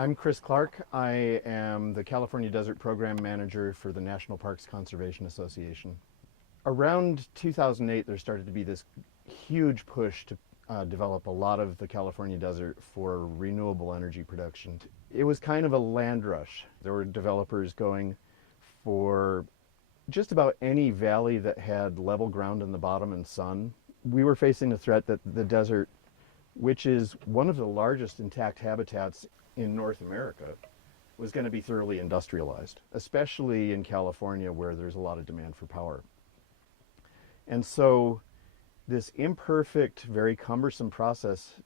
I'm Chris Clarke. I am the California Desert Program Manager for the National Parks Conservation Association. Around 2008, there started to be this huge push to develop a lot of the California desert for renewable energy production. It was kind of a land rush. There were developers going for just about any valley that had level ground in the bottom and sun. We were facing the threat that the desert, which is one of the largest intact habitats in North America, was going to be thoroughly industrialized, especially in California where there's a lot of demand for power. And so this imperfect, very cumbersome process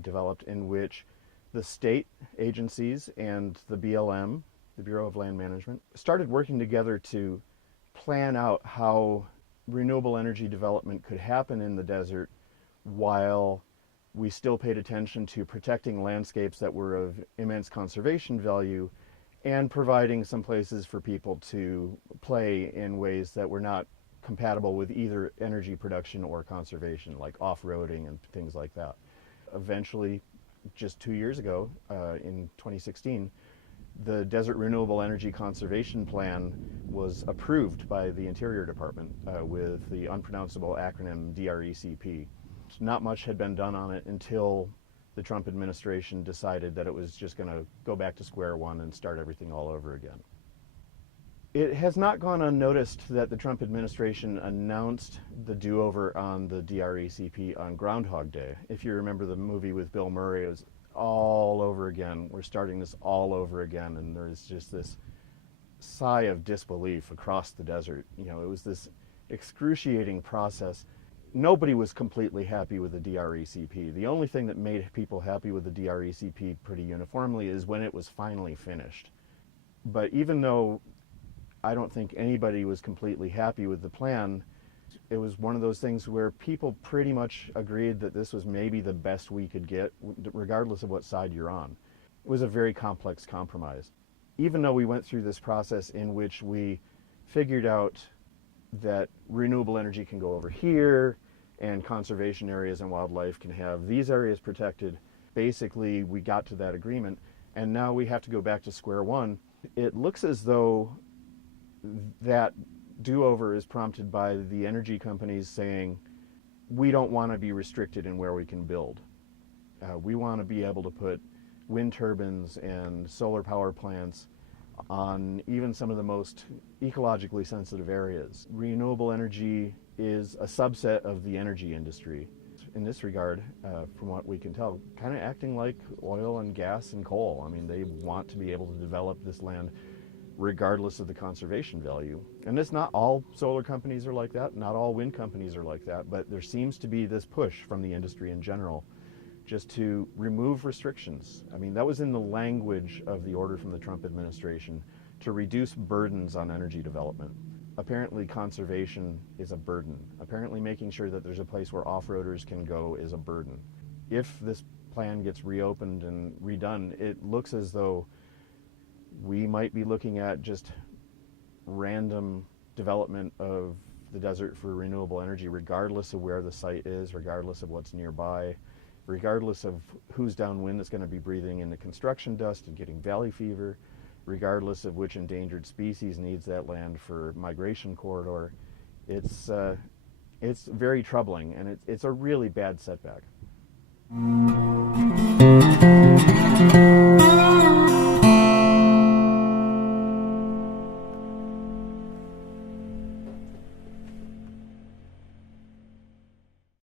developed in which the state agencies and the BLM, the Bureau of Land Management, started working together to plan out how renewable energy development could happen in the desert while we still paid attention to protecting landscapes that were of immense conservation value and providing some places for people to play in ways that were not compatible with either energy production or conservation, like off-roading and things like that. Eventually, just 2 years ago, in 2016, the Desert Renewable Energy Conservation Plan was approved by the Interior Department with the unpronounceable acronym DRECP. Not much had been done on it until the Trump administration decided that it was just going to go back to square one and start everything all over again. It has not gone unnoticed that the Trump administration announced the do-over on the DRECP on Groundhog Day. If you remember the movie with Bill Murray, it was all over again. We're starting this all over again, and there's just this sigh of disbelief across the desert. You know, it was this excruciating process. Nobody was completely happy with the DRECP. The only thing that made people happy with the DRECP pretty uniformly is when it was finally finished. But even though I don't think anybody was completely happy with the plan, it was one of those things where people pretty much agreed that this was maybe the best we could get, regardless of what side you're on. It was a very complex compromise. Even though we went through this process in which we figured out that renewable energy can go over here and conservation areas and wildlife can have these areas protected, basically we got to that agreement, and now we have to go back to square one. It looks as though that do-over is prompted by the energy companies saying, we don't want to be restricted in where we can build. We want to be able to put wind turbines and solar power plants on even some of the most ecologically sensitive areas. Renewable energy is a subset of the energy industry. In this regard, from what we can tell, kind of acting like oil and gas and coal. I mean, they want to be able to develop this land regardless of the conservation value. And it's not all solar companies are like that, not all wind companies are like that, but there seems to be this push from the industry in general just to remove restrictions. I mean, that was in the language of the order from the Trump administration, to reduce burdens on energy development. Apparently conservation is a burden. Apparently making sure that there's a place where off-roaders can go is a burden. If this plan gets reopened and redone, it looks as though we might be looking at just random development of the desert for renewable energy, regardless of where the site is, regardless of what's nearby, regardless of who's downwind that's going to be breathing in the construction dust and getting valley fever, regardless of which endangered species needs that land for migration corridor. It's very troubling, and it's a really bad setback.